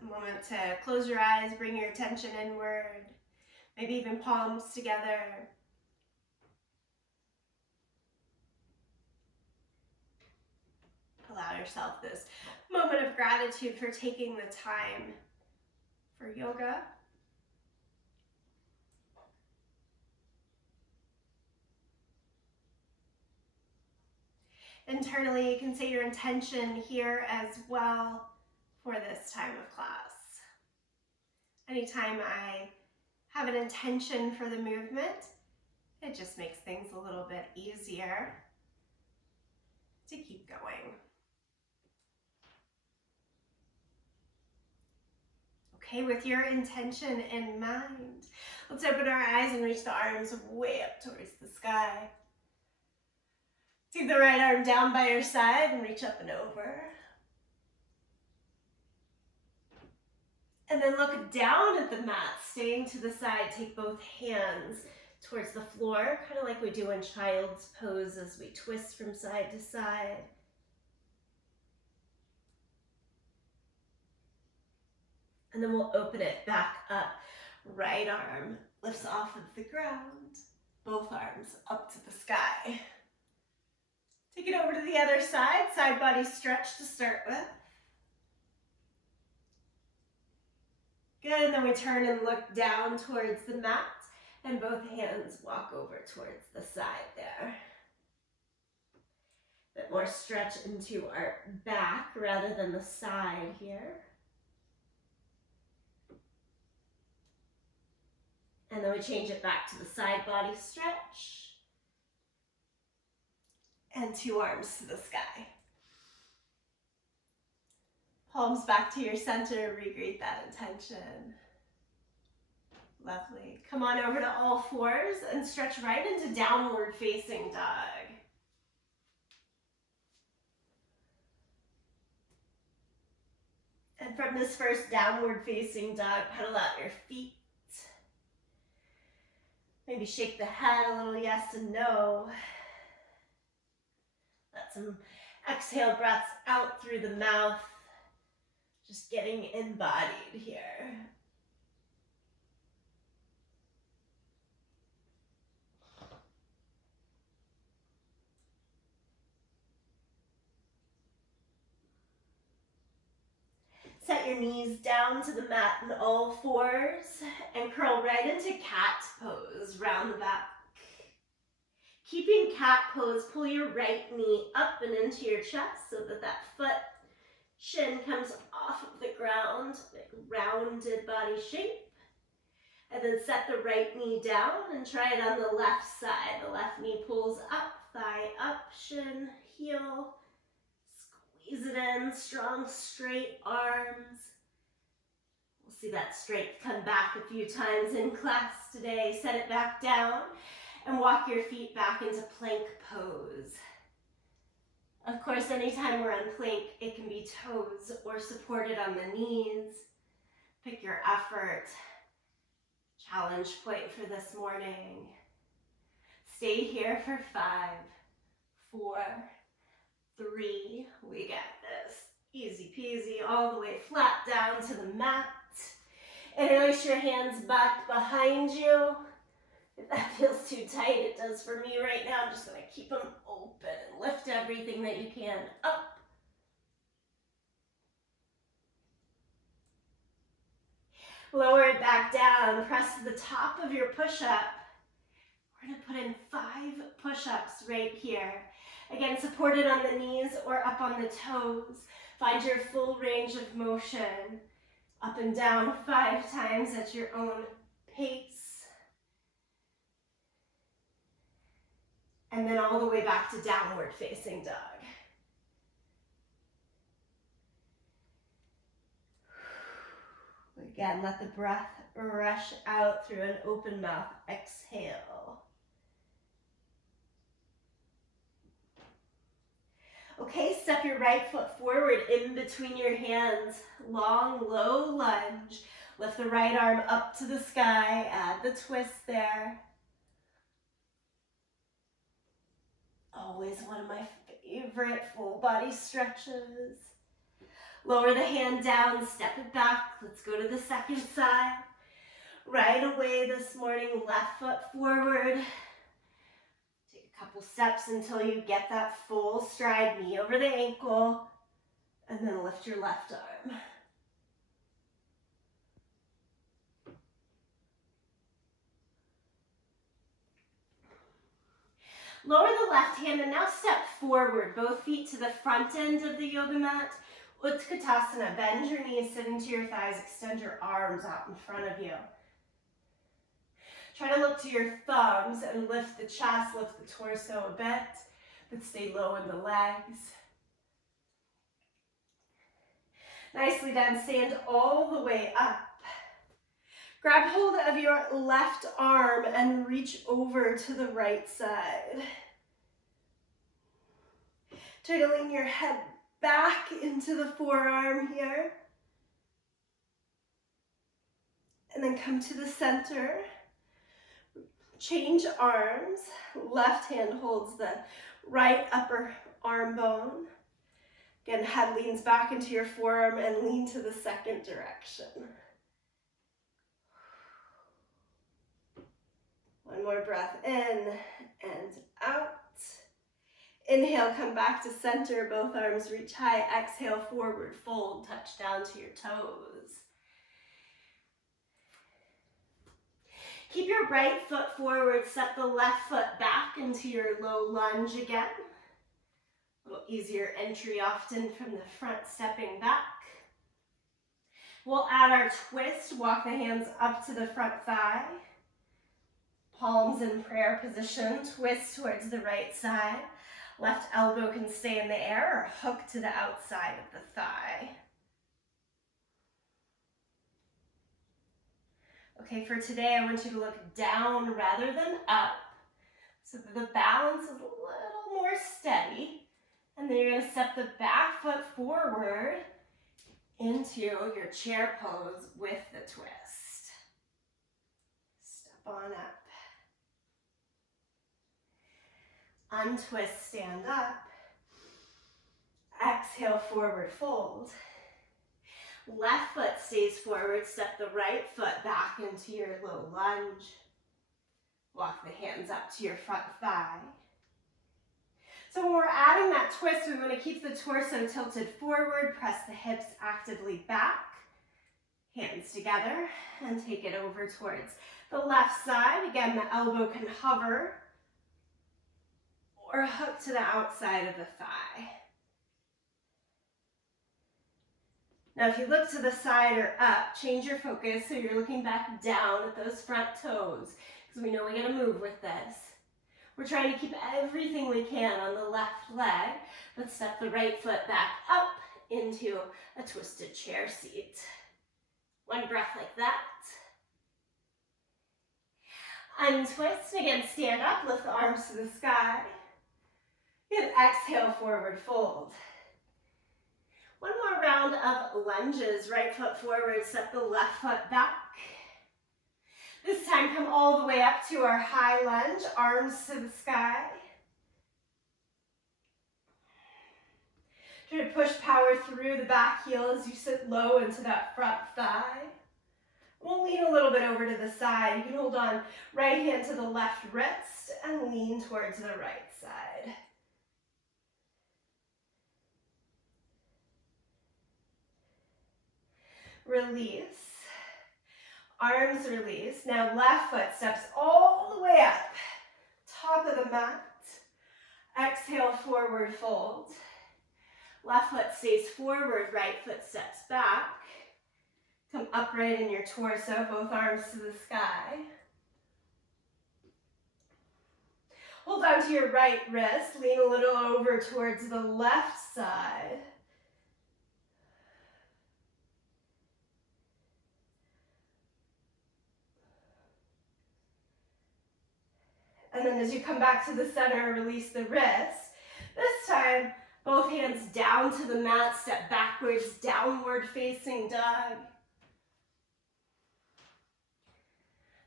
A moment to close your eyes, bring your attention inward, maybe even palms together. Allow yourself this moment of gratitude for taking the time for yoga. Internally, you can say your intention here as well for this time of class. Anytime I have an intention for the movement, it just makes things a little bit easier to keep going. Okay, with your intention in mind, let's open our eyes and reach the arms way up towards the sky. Take the right arm down by your side and reach up and over. And then look down at the mat, staying to the side. Take both hands towards the floor, kind of like we do in child's pose as we twist from side to side. And then we'll open it back up. Right arm lifts off of the ground. Both arms up to the sky. Take it over to the other side. Side body stretch to start with. Good, and then we turn and look down towards the mat. And both hands walk over towards the side there. A bit more stretch into our back rather than the side here. And then we change it back to the side body stretch. And two arms to the sky. Palms back to your center, regreet that intention. Lovely. Come on over to all fours and stretch right into downward facing dog. And from this first downward facing dog, pedal out your feet. Maybe shake the head a little yes and no. Let some exhale breaths out through the mouth. Just getting embodied here. Set your knees down to the mat in all fours and curl right into cat pose, round the back. Keeping cat pose, pull your right knee up and into your chest so that that foot shin comes off of the ground, like rounded body shape. And then set the right knee down and try it on the left side. The left knee pulls up, thigh up, shin, heel. Squeeze it in, strong straight arms. We'll see that strength come back a few times in class today. Set it back down and walk your feet back into plank pose. Of course, anytime we're on plank, it can be toes or supported on the knees. Pick your effort. Challenge point for this morning. Stay here for 5, 4, 3, we got this. Easy peasy, all the way flat down to the mat. Interlace your hands back behind you. If that feels too tight, it does for me right now. I'm just gonna keep them open and lift everything that you can up. Lower it back down, press to the top of your push-up. We're gonna put in 5 push-ups right here. Again, supported on the knees or up on the toes. Find your full range of motion. Up and down 5 times at your own pace. And then all the way back to downward facing dog. Again, let the breath rush out through an open mouth exhale. Okay, step your right foot forward in between your hands. Long, low lunge. Lift the right arm up to the sky. Add the twist there. Always one of my favorite full body stretches. Lower the hand down, step it back. Let's go to the second side. Right away this morning, left foot forward. Take a couple steps until you get that full stride, knee over the ankle, and then lift your left arm. Lower the left hand and now step forward, both feet to the front end of the yoga mat. Utkatasana, bend your knees, sit into your thighs, extend your arms out in front of you. Try to look to your thumbs and lift the chest, lift the torso a bit, but stay low in the legs. Nicely done, stand all the way up. Grab hold of your left arm and reach over to the right side. Try to lean your head back into the forearm here. And then come to the center. Change arms. Left hand holds the right upper arm bone. Again, head leans back into your forearm and lean to the second direction. One more breath in and out. Inhale, come back to center, both arms reach high. Exhale, forward fold, touch down to your toes. Keep your right foot forward, step the left foot back into your low lunge again. A little easier entry often from the front, stepping back. We'll add our twist, walk the hands up to the front thigh. Palms in prayer position, twist towards the right side. Left elbow can stay in the air or hook to the outside of the thigh. Okay, for today, I want you to look down rather than up so that the balance is a little more steady. And then you're going to step the back foot forward into your chair pose with the twist. Step on up. Untwist, stand up. Exhale, forward fold. Left foot stays forward, step the right foot back into your low lunge. Walk the hands up to your front thigh. So when we're adding that twist, we want to keep the torso tilted forward, press the hips actively back, hands together, and take it over towards the left side. Again, the elbow can hover or hook to the outside of the thigh. Now, if you look to the side or up, change your focus so you're looking back down at those front toes, because we know we gotta move with this. We're trying to keep everything we can on the left leg, but step the right foot back up into a twisted chair seat. One breath like that. Untwist, again, stand up, lift the arms to the sky. And exhale, forward fold. One more round of lunges. Right foot forward, step the left foot back. This time, come all the way up to our high lunge, arms to the sky. Try to push power through the back heel as you sit low into that front thigh. We'll lean a little bit over to the side. You can hold on right hand to the left wrist and lean towards the right side. Release. Arms release. Now left foot steps all the way up. Top of the mat. Exhale, forward fold. Left foot stays forward, right foot steps back. Come upright in your torso, both arms to the sky. Hold on to your right wrist. Lean a little over towards the left side. And then as you come back to the center, release the wrist. This time, both hands down to the mat, step backwards, downward facing dog.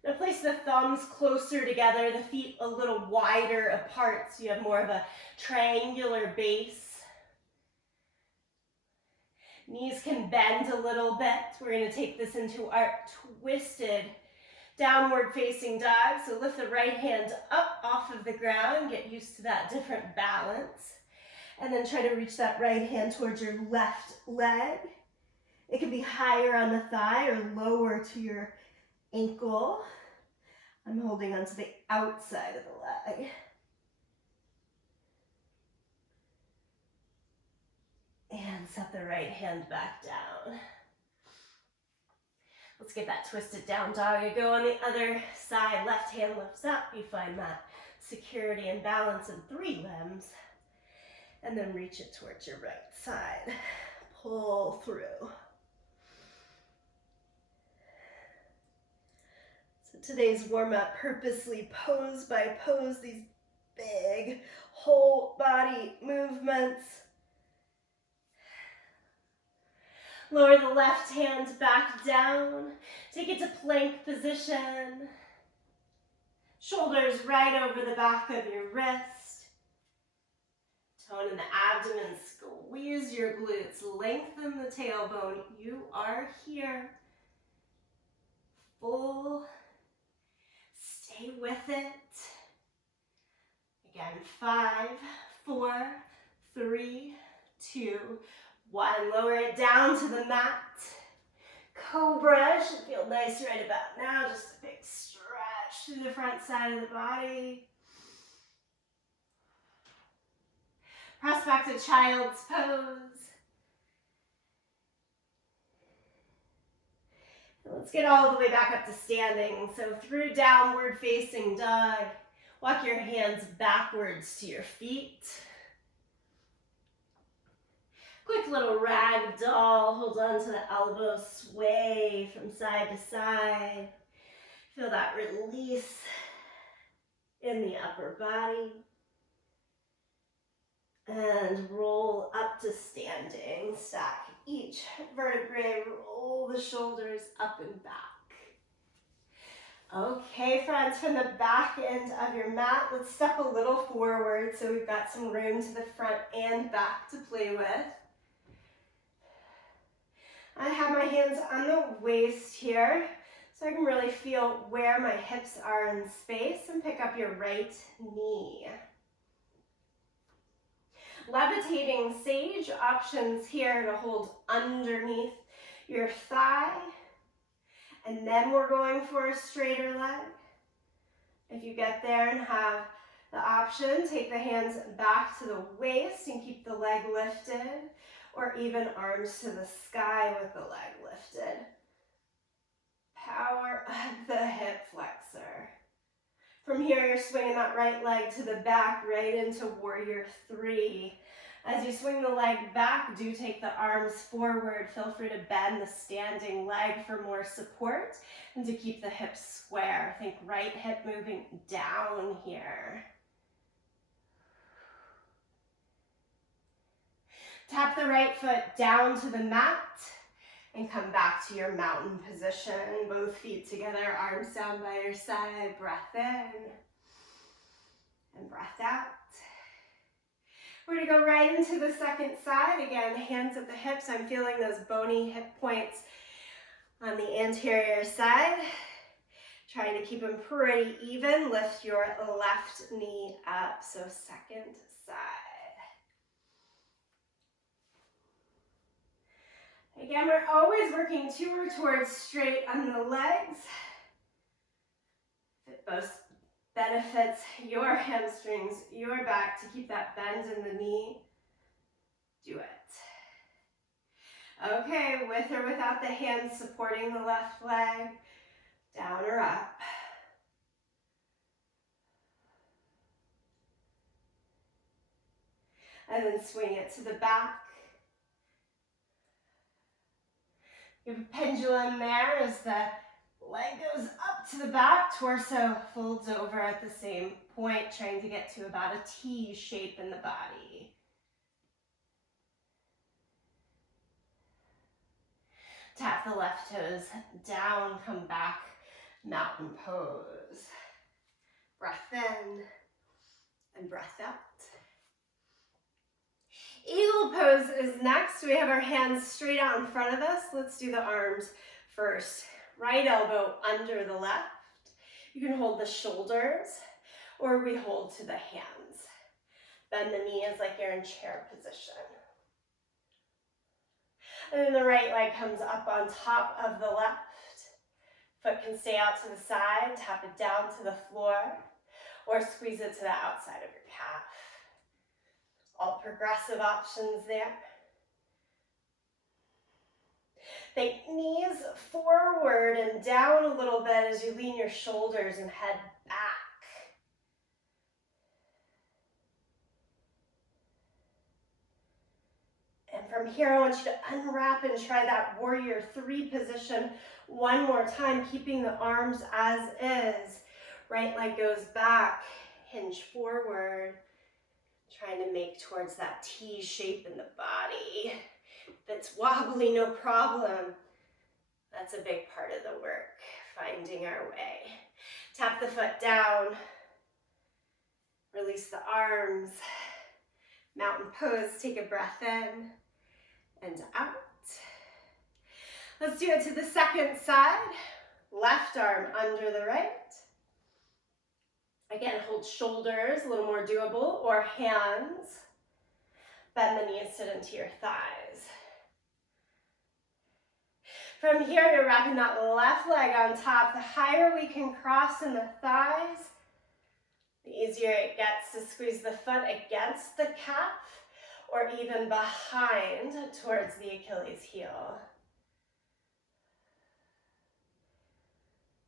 Now place the thumbs closer together, the feet a little wider apart so you have more of a triangular base. Knees can bend a little bit. We're going to take this into our twisted downward facing dog. So lift the right hand up off of the ground. Get used to that different balance. And then try to reach that right hand towards your left leg. It can be higher on the thigh or lower to your ankle. I'm holding onto the outside of the leg. And set the right hand back down. Let's get that twisted down dog. You go on the other side. Left hand lifts up. You find that security and balance in 3 limbs. And then reach it towards your right side. Pull through. So today's warm-up, purposely pose by pose, these big whole body movements. Lower the left hand back down. Take it to plank position. Shoulders right over the back of your wrist. Tone in the abdomen. Squeeze your glutes. Lengthen the tailbone. You are here. Full. Stay with it. Again, 5, 4, 3, 2, 1. Lower it down to the mat. Cobra should feel nice right about now. Just a big stretch through the front side of the body. Press back to child's pose. Let's get all the way back up to standing. So through downward facing dog, walk your hands backwards to your feet. Quick little rag doll. Hold on to the elbows, sway from side to side. Feel that release in the upper body. And roll up to standing. Stack each vertebrae, roll the shoulders up and back. Okay, friends, from the back end of your mat, let's step a little forward so we've got some room to the front and back to play with. I have my hands on the waist here, so I can really feel where my hips are in space, and pick up your right knee. Levitating sage options here to hold underneath your thigh. And then we're going for a straighter leg. If you get there and have the option, take the hands back to the waist and keep the leg lifted, or even arms to the sky with the leg lifted. Power up the hip flexor. From here, you're swinging that right leg to the back, right into warrior 3. As you swing the leg back, do take the arms forward. Feel free to bend the standing leg for more support and to keep the hips square. Think right hip moving down here. Tap the right foot down to the mat and come back to your mountain position. Both feet together, arms down by your side. Breath in and breath out. We're going to go right into the second side. Again, hands at the hips. I'm feeling those bony hip points on the anterior side. Trying to keep them pretty even. Lift your left knee up. So second side. Again, we're always working towards straight on the legs. It both benefits your hamstrings, your back, to keep that bend in the knee. Do it. Okay, with or without the hands supporting the left leg, down or up. And then swing it to the back. You have a pendulum there as the leg goes up to the back, torso folds over at the same point, trying to get to about a T shape in the body. Tap the left toes down, come back, mountain pose. Breath in and breath out. Eagle pose is next. We have our hands straight out in front of us. Let's do the arms first. Right elbow under the left. You can hold the shoulders, or we hold to the hands. Bend the knees like you're in chair position. And then the right leg comes up on top of the left. Foot can stay out to the side, tap it down to the floor, or squeeze it to the outside of your calf. All progressive options there. Think knees forward and down a little bit as you lean your shoulders and head back. And from here, I want you to unwrap and try that warrior three position one more time, keeping the arms as is. Right leg goes back, hinge forward, trying to make towards that T shape in the body. If it's wobbly, no problem. That's a big part of the work, finding our way. Tap the foot down, release the arms. Mountain pose, take a breath in and out. Let's do it to the second side. Left arm under the right. Again, hold shoulders, a little more doable, or hands. Bend the knees, sit into your thighs. From here, you're wrapping that left leg on top. The higher we can cross in the thighs, the easier it gets to squeeze the foot against the calf or even behind towards the Achilles heel.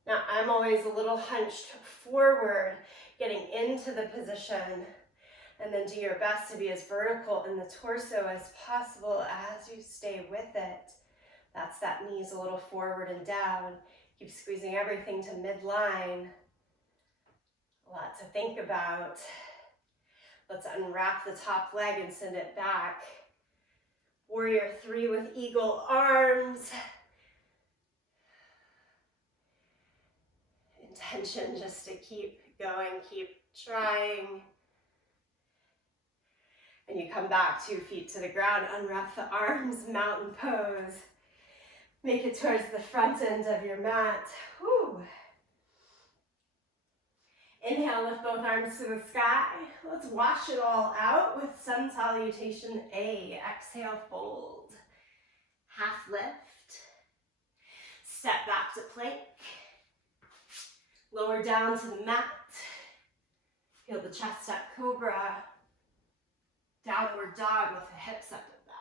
Now, I'm always a little hunched forward, getting into the position, and then do your best to be as vertical in the torso as possible as you stay with it. That's that knees a little forward and down. Keep squeezing everything to midline. A lot to think about. Let's unwrap the top leg and send it back. Warrior three with eagle arms. Intention just to keep going, keep trying. And you come back 2 feet to the ground, unwrap the arms, mountain pose. Make it towards the front end of your mat. Whew. Inhale, lift both arms to the sky. Let's wash it all out with sun salutation A. Exhale, fold. Half lift. Step back to plank. Lower down to the mat. Feel the chest up, cobra. Downward dog with the hips up and back.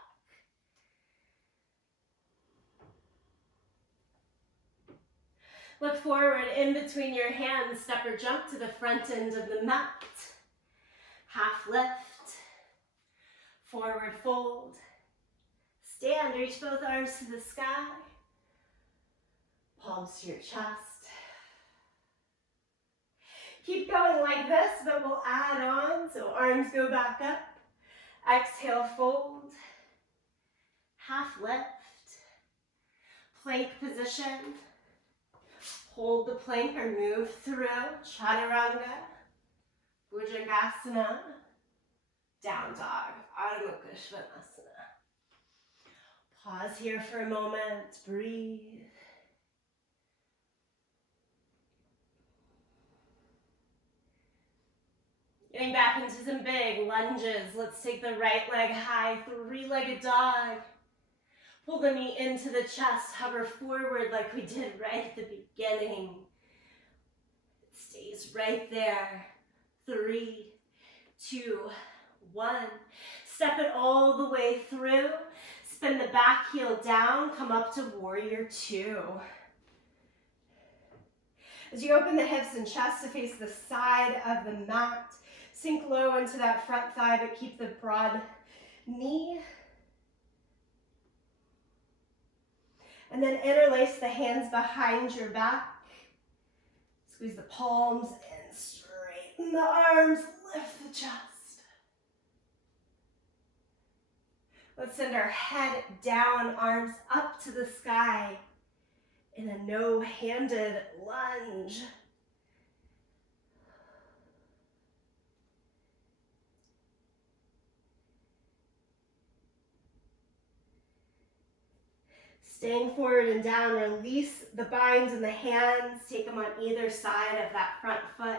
Look forward in between your hands, step or jump to the front end of the mat. Half lift, forward fold. Stand, reach both arms to the sky. Palms to your chest. Keep going like this, but we'll add on, so arms go back up. Exhale, fold. Half lift. Plank position. Hold the plank or move through. Chaturanga. Bhujangasana. Down dog. Ardha Mukha Svanasana. Pause here for a moment. Breathe. Getting back into some big lunges. Let's take the right leg high, three-legged dog. Pull the knee into the chest, hover forward like we did right at the beginning. It stays right there. 3, 2, 1. Step it all the way through. Spin the back heel down, come up to warrior 2. As you open the hips and chest to face the side of the mat, sink low into that front thigh, but keep the broad knee. And then interlace the hands behind your back. Squeeze the palms and straighten the arms, lift the chest. Let's send our head down, arms up to the sky in a no-handed lunge. Staying forward and down, release the binds in the hands, take them on either side of that front foot.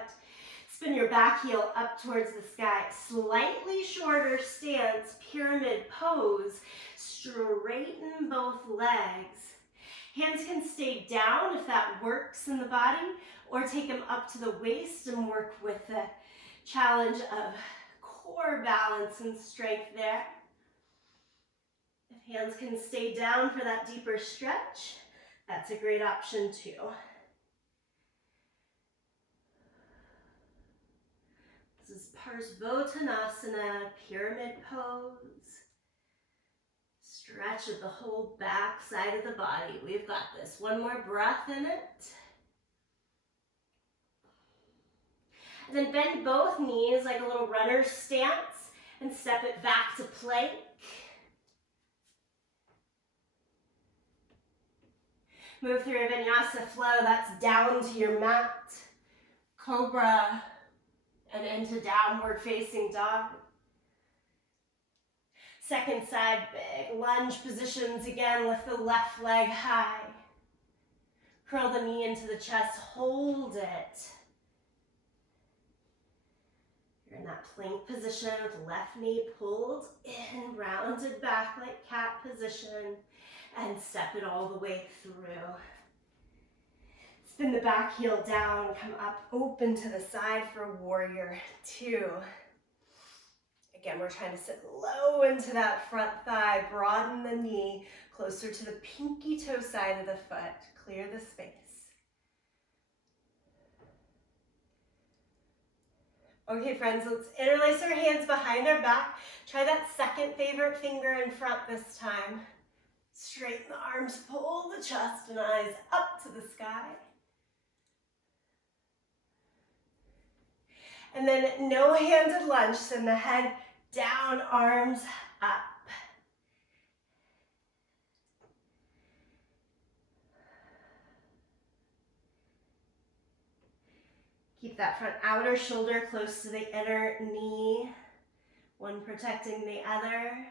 Spin your back heel up towards the sky. Slightly shorter stance, pyramid pose. Straighten both legs. Hands can stay down if that works in the body, or take them up to the waist and work with the challenge of core balance and strength there. If hands can stay down for that deeper stretch, that's a great option too. This is Parsvottanasana, pyramid pose. Stretch of the whole back side of the body. We've got this. One more breath in it. And then bend both knees like a little runner stance and step it back to plank. Move through a vinyasa flow. That's down to your mat. Cobra and into downward facing dog. Second side, big lunge positions. Again, lift the left leg high. Curl the knee into the chest, hold it. You're in that plank position with the left knee pulled in, rounded back like cat position, and step it all the way through. Spin the back heel down, come up, open to the side for warrior two. Again, we're trying to sit low into that front thigh, broaden the knee, closer to the pinky toe side of the foot. Clear the space. Okay, friends, let's interlace our hands behind our back. Try that second favorite finger in front this time. Straighten the arms, pull the chest and eyes up to the sky. And then no-handed lunge, send the head down, arms up. Keep that front outer shoulder close to the inner knee, one protecting the other.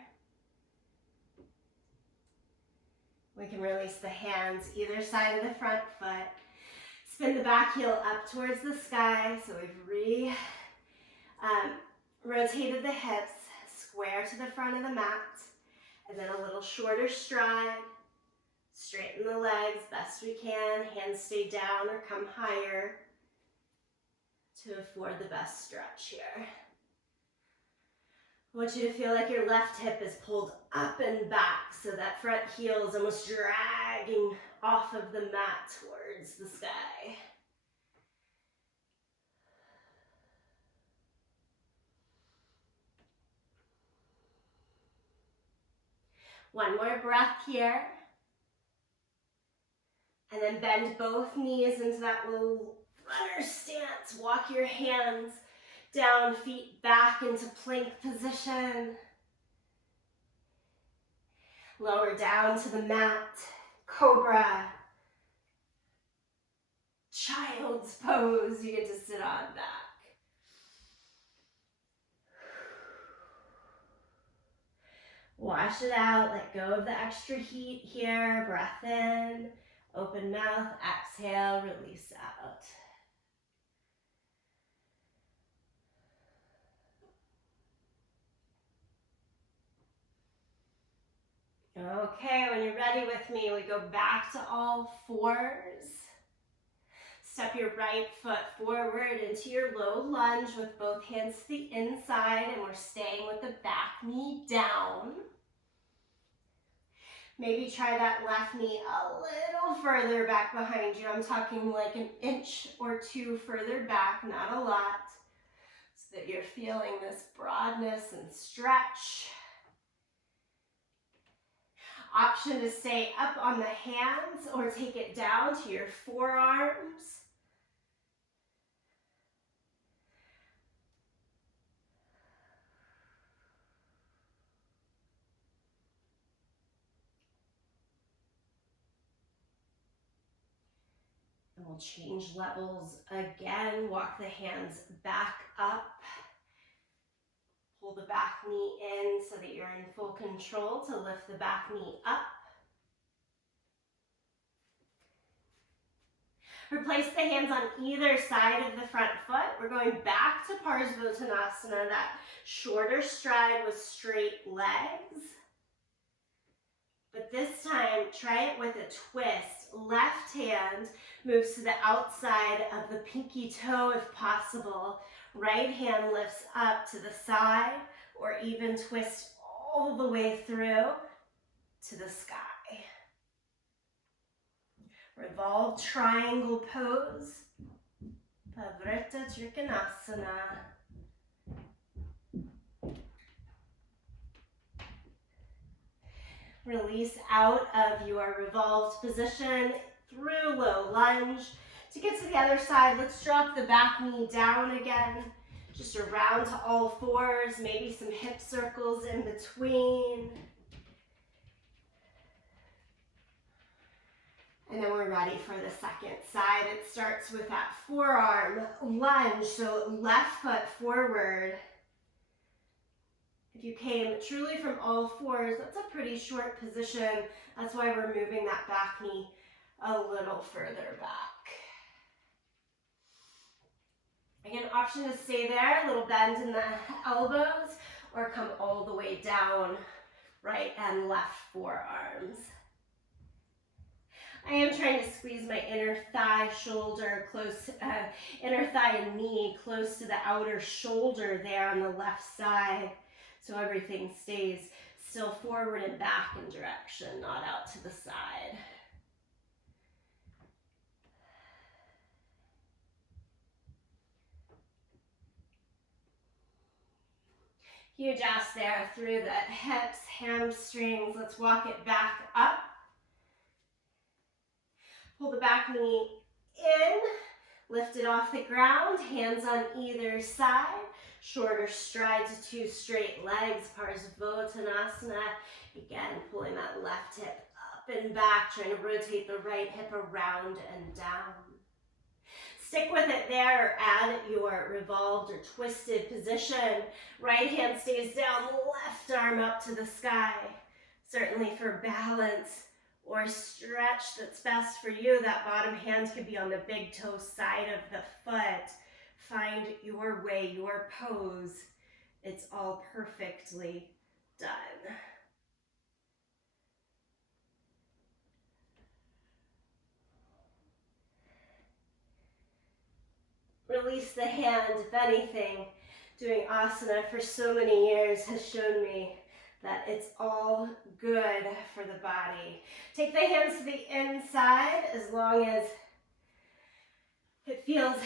We can release the hands either side of the front foot. Spin the back heel up towards the sky. So we've rotated the hips, square to the front of the mat, and then a little shorter stride. Straighten the legs best we can. Hands stay down or come higher to afford the best stretch here. I want you to feel like your left hip is pulled up and back, so that front heel is almost dragging off of the mat towards the sky. One more breath here. And then bend both knees into that little runner stance. Walk your hands down, feet back into plank position. Lower down to the mat, cobra. Child's pose, you get to sit on back. Wash it out, let go of the extra heat here. Breath in, open mouth, exhale, release out. Okay, when you're ready with me, we go back to all fours. Step your right foot forward into your low lunge with both hands to the inside, and we're staying with the back knee down. Maybe try that left knee a little further back behind you. I'm talking like an inch or two further back, not a lot, so that you're feeling this broadness and stretch. Option to stay up on the hands or take it down to your forearms. And we'll change levels again. Walk the hands back up. Pull the back knee in so that you're in full control to lift the back knee up. Replace the hands on either side of the front foot. We're going back to Parsvottanasana, that shorter stride with straight legs. But this time, try it with a twist. Left hand moves to the outside of the pinky toe if possible. Right hand lifts up to the side, or even twist all the way through to the sky. Revolve triangle pose. Pavrita Trikonasana. Release out of your revolved position through low lunge. To get to the other side, let's drop the back knee down again. Just around to all fours, maybe some hip circles in between. And then we're ready for the second side. It starts with that forearm lunge, so left foot forward. If you came truly from all fours, that's a pretty short position. That's why we're moving that back knee a little further back. Again, option to stay there, a little bend in the elbows, or come all the way down, right and left forearms. I am trying to squeeze my inner thigh, shoulder close, inner thigh and knee close to the outer shoulder there on the left side, so everything stays still forward and back in direction, not out to the side. Huge ass there through the hips, hamstrings. Let's walk it back up. Pull the back knee in, lift it off the ground, hands on either side. Shorter stride to two straight legs, Parsvottanasana. Again, pulling that left hip up and back, trying to rotate the right hip around and down. Stick with it there, or add your revolved or twisted position. Right hand stays down, left arm up to the sky. Certainly for balance or stretch that's best for you, that bottom hand could be on the big toe side of the foot. Find your way, your pose. It's all perfectly done. Release the hand. If anything, doing asana for so many years has shown me that it's all good for the body. Take the hands to the inside as long as it feels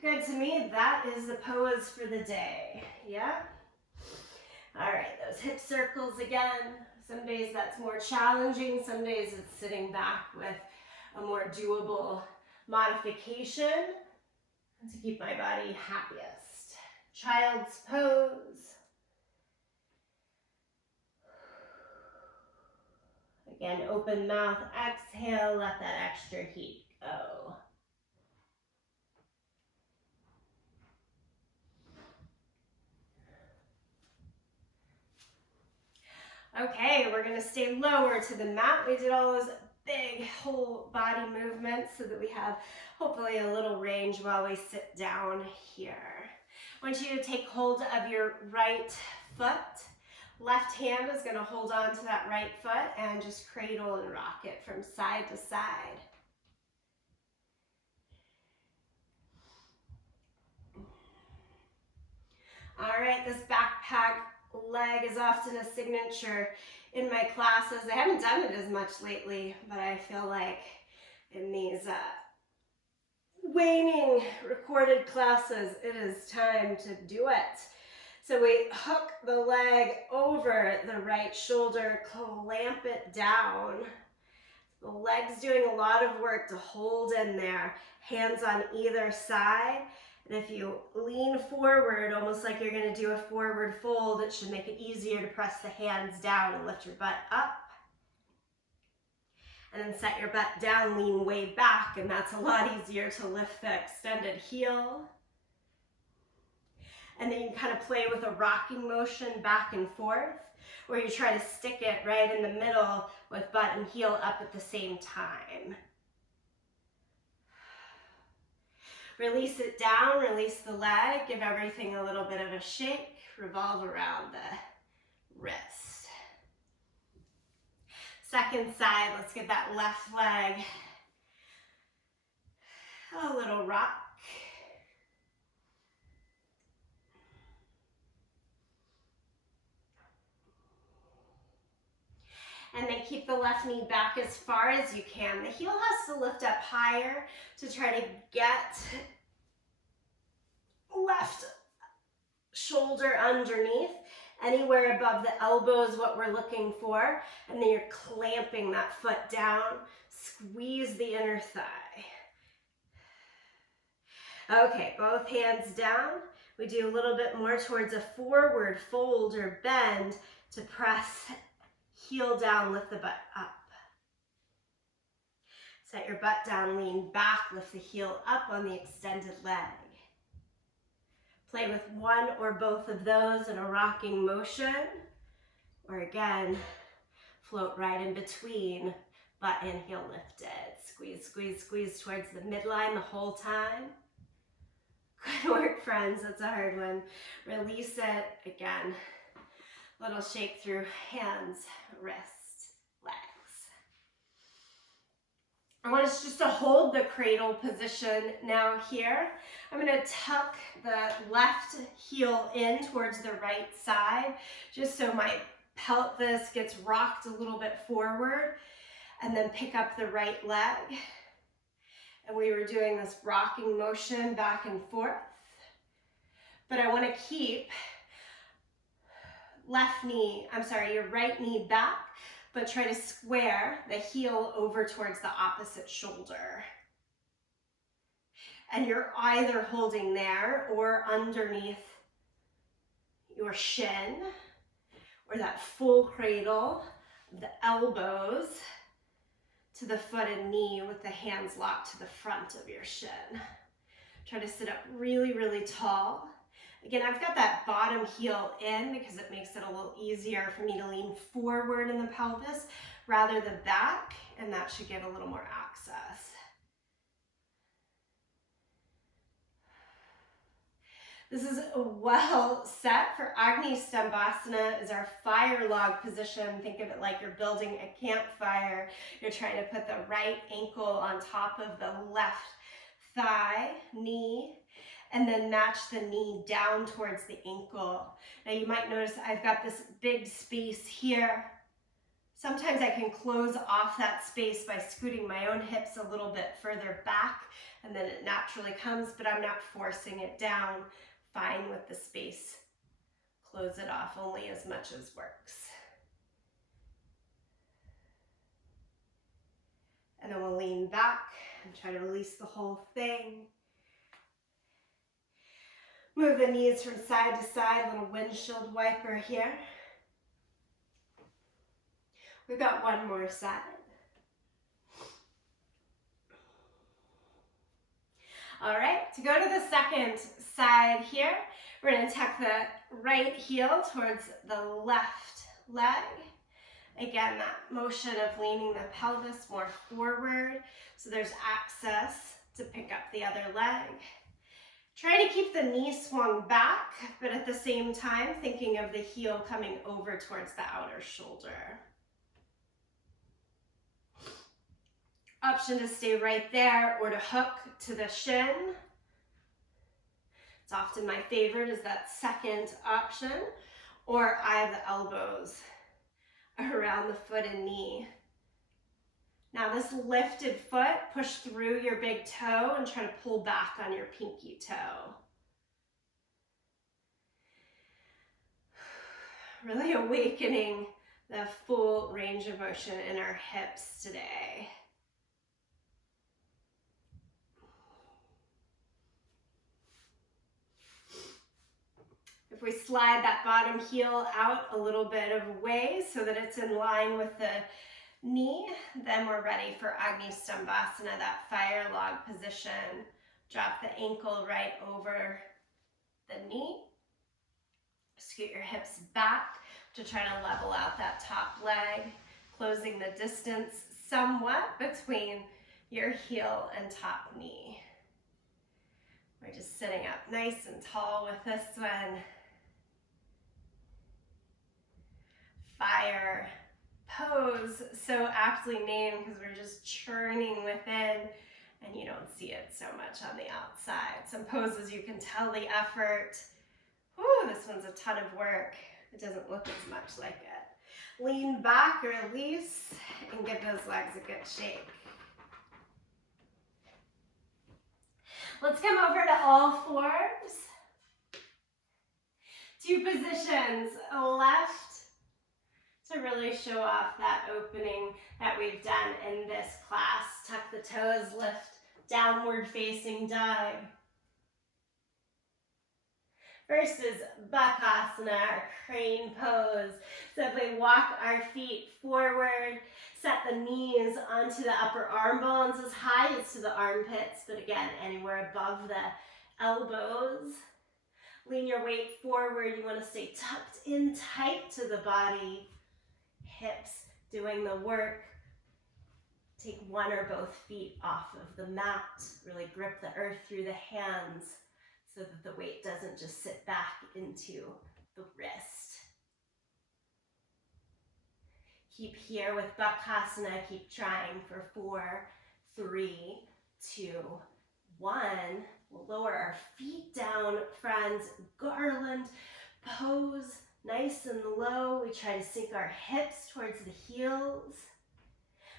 good to me. That is the pose for the day. Yeah? All right, those hip circles again. Some days that's more challenging. Some days it's sitting back with a more doable modification to keep my body happiest. Child's pose. Again, open mouth, exhale, let that extra heat go. Okay, we're gonna stay lower to the mat. We did all those big whole body movements so that we have hopefully a little range while we sit down here. I want you to take hold of your right foot. Left hand is going to hold on to that right foot and just cradle and rock it from side to side. All right, this backpack leg is often a signature in my classes. I haven't done it as much lately, but I feel like in these waning recorded classes, it is time to do it. So we hook the leg over the right shoulder, clamp it down. The leg's doing a lot of work to hold in there. Hands on either side. And if you lean forward, almost like you're going to do a forward fold, it should make it easier to press the hands down and lift your butt up. And then set your butt down, lean way back, and that's a lot easier to lift the extended heel. And then you can kind of play with a rocking motion back and forth, where you try to stick it right in the middle with butt and heel up at the same time. Release it down, release the leg, give everything a little bit of a shake, revolve around the wrist. Second side, let's get that left leg a little rock. And then keep the left knee back as far as you can. The heel has to lift up higher to try to get left shoulder underneath. Anywhere above the elbow is what we're looking for. And then you're clamping that foot down. Squeeze the inner thigh. Okay, both hands down. We do a little bit more towards a forward fold or bend to press heel down, lift the butt up. Set your butt down, lean back, lift the heel up on the extended leg. Play with one or both of those in a rocking motion, or again, float right in between, butt and heel lifted. Squeeze, squeeze, squeeze towards the midline the whole time. Good work, friends. That's a hard one. Release it. Again, little shake through hands, wrist, legs. I want us just to hold the cradle position now here. I'm going to tuck the left heel in towards the right side, just so my pelvis gets rocked a little bit forward, and then pick up the right leg. And we were doing this rocking motion back and forth. But I want to keep your right knee back, but try to square the heel over towards the opposite shoulder. And you're either holding there or underneath your shin, or that full cradle, the elbows to the foot and knee with the hands locked to the front of your shin. Try to sit up really, really tall. Again, I've got that bottom heel in because it makes it a little easier for me to lean forward in the pelvis rather than back, and that should give a little more access. This is well set for Agni Stambhasana, is our fire log position. Think of it like you're building a campfire. You're trying to put the right ankle on top of the left thigh, knee, and then match the knee down towards the ankle. Now you might notice I've got this big space here. Sometimes I can close off that space by scooting my own hips a little bit further back, and then it naturally comes, but I'm not forcing it down. Fine with the space. Close it off only as much as works. And then we'll lean back and try to release the whole thing. Move the knees from side to side, little windshield wiper here. We've got one more side. All right, to go to the second side here, we're going to tuck the right heel towards the left leg. Again, that motion of leaning the pelvis more forward so there's access to pick up the other leg. Try to keep the knee swung back, but at the same time thinking of the heel coming over towards the outer shoulder. Option to stay right there or to hook to the shin. It's often my favorite is that second option, or I have the elbows around the foot and knee. Now this lifted foot, push through your big toe and try to pull back on your pinky toe. Really awakening the full range of motion in our hips today. If we slide that bottom heel out a little bit of a way so that it's in line with the knee, then we're ready for Agni Stambhasana, that fire log position. Drop the ankle right over the knee. Scoot your hips back to try to level out that top leg, closing the distance somewhat between your heel and top knee. We're just sitting up nice and tall with this one. Fire pose, so aptly named because we're just churning within and you don't see it so much on the outside. Some poses you can tell the effort. Whew, this one's a ton of work. It doesn't look as much like it. Lean back or release and give those legs a good shake. Let's come over to all fours. Two positions, left to really show off that opening that we've done in this class. Tuck the toes, lift, downward facing dog. First is Bakasana, our crane pose. So if we walk our feet forward, set the knees onto the upper arm bones as high as to the armpits, but again, anywhere above the elbows. Lean your weight forward. You want to stay tucked in tight to the body. Hips doing the work. Take one or both feet off of the mat. Really grip the earth through the hands so that the weight doesn't just sit back into the wrist. Keep here with Bakasana. Keep trying for 4, 3, 2, 1. We'll lower our feet down, friends. Garland pose, nice and low. We try to sink our hips towards the heels.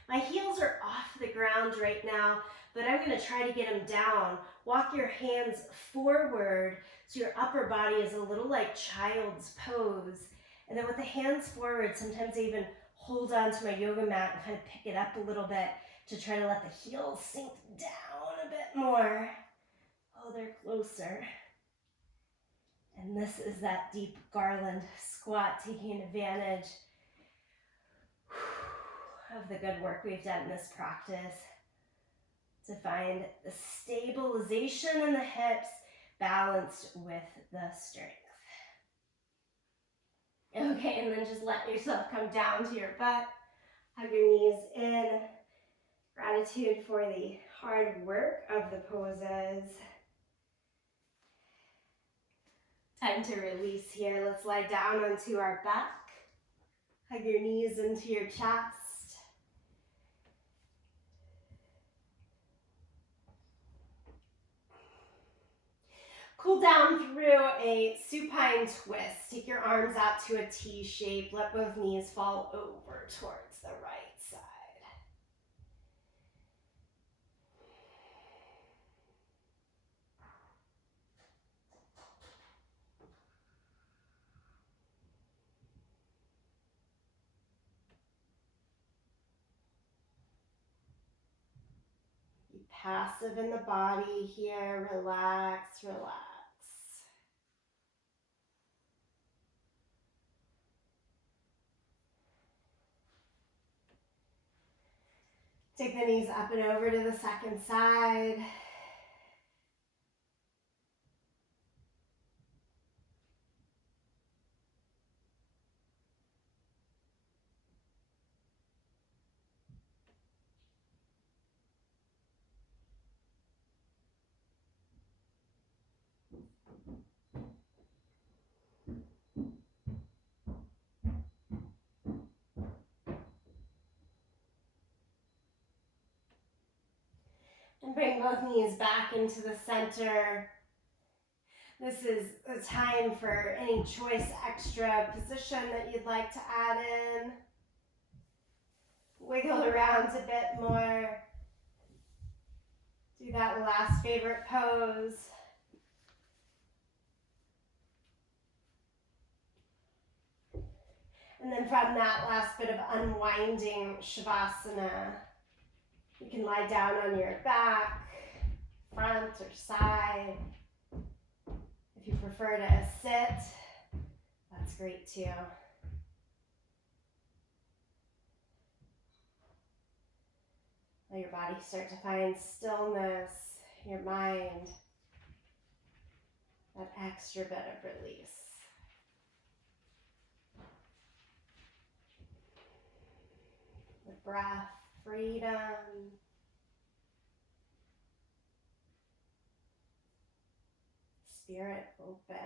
My heels are off the ground right now, but I'm going to try to get them down. Walk your hands forward so your upper body is a little like child's pose. And then with the hands forward, sometimes I even hold onto my yoga mat and kind of pick it up a little bit to try to let the heels sink down a bit more. Oh, they're closer. And this is that deep garland squat, taking advantage of the good work we've done in this practice to find the stabilization in the hips balanced with the strength. Okay, and then just let yourself come down to your butt. Hug your knees in. Gratitude for the hard work of the poses. Time to release here. Let's lie down onto our back. Hug your knees into your chest. Cool down through a supine twist. Take your arms out to a T shape. Let both knees fall over towards the right side. Be passive in the body here. Relax, relax. Take the knees up and over to the second side. And bring both knees back into the center. This is the time for any choice extra position that you'd like to add in. Wiggle around a bit more. Do that last favorite pose. And then from that last bit of unwinding Shavasana, you can lie down on your back, front or side. If you prefer to sit, that's great too. Let your body start to find stillness, your mind, that extra bit of release. The breath, freedom. spirit open.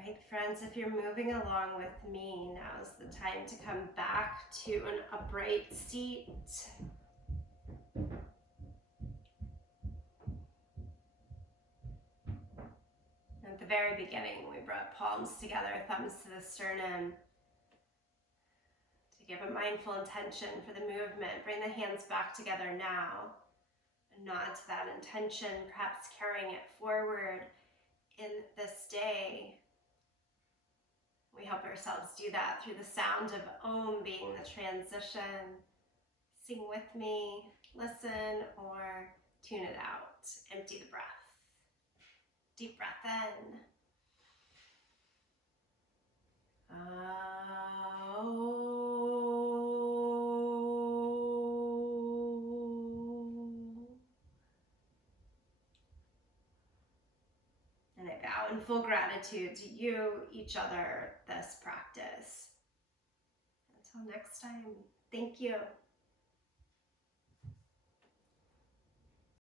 All right, friends, if you're moving along with me, now's the time to come back to an upright seat. At the very beginning, we brought palms together, thumbs to the sternum, to give a mindful intention for the movement. Bring the hands back together now. A nod to that intention, perhaps carrying it forward in this day. We help ourselves do that through the sound of Om being the transition. Sing with me, listen, or tune it out. Empty the breath. Deep breath in. And I bow in full gratitude to you, each other, this practice. Until next time, thank you.